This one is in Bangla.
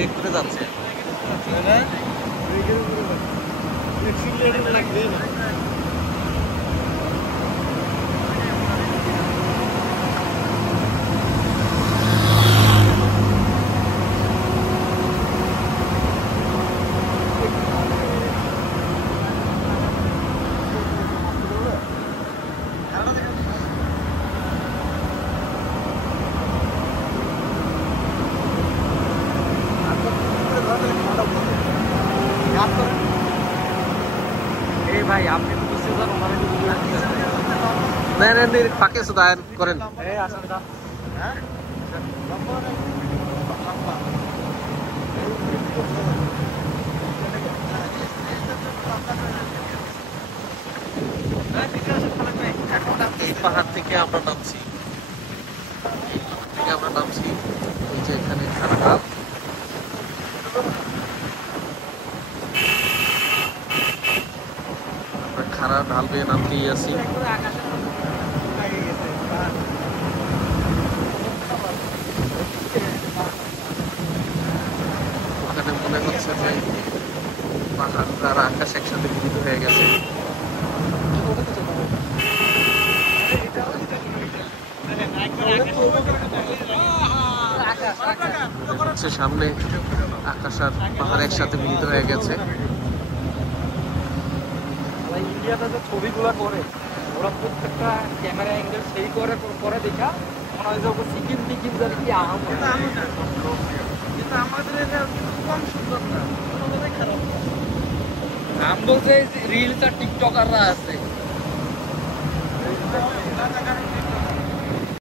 ব্রেক করে যাচ্ছে। ভাই আপনি তো বুঝতে পারো नहीं नहीं फाके सुधायन करें এই পাহাড় থেকে আমরা নামছি এই যে এখানে খারাপ আমরা খারাপ ঢাল বেয়ে নামতেই আছি ওখানে মনে হচ্ছে যে পাহাড় আর আকাশ একসাথে মিলিত হয়ে গেছে সামনে ইন্ডিয়াতে যে ছবিগুলা করে ওরা প্রত্যেকটা ক্যামেরা অ্যাঙ্গেল সেই দেখা মনে হয় যে যে সিকিম টিকিম কি আমাদের নাম বলছে রিরিলস আর টিকটকাররা আছে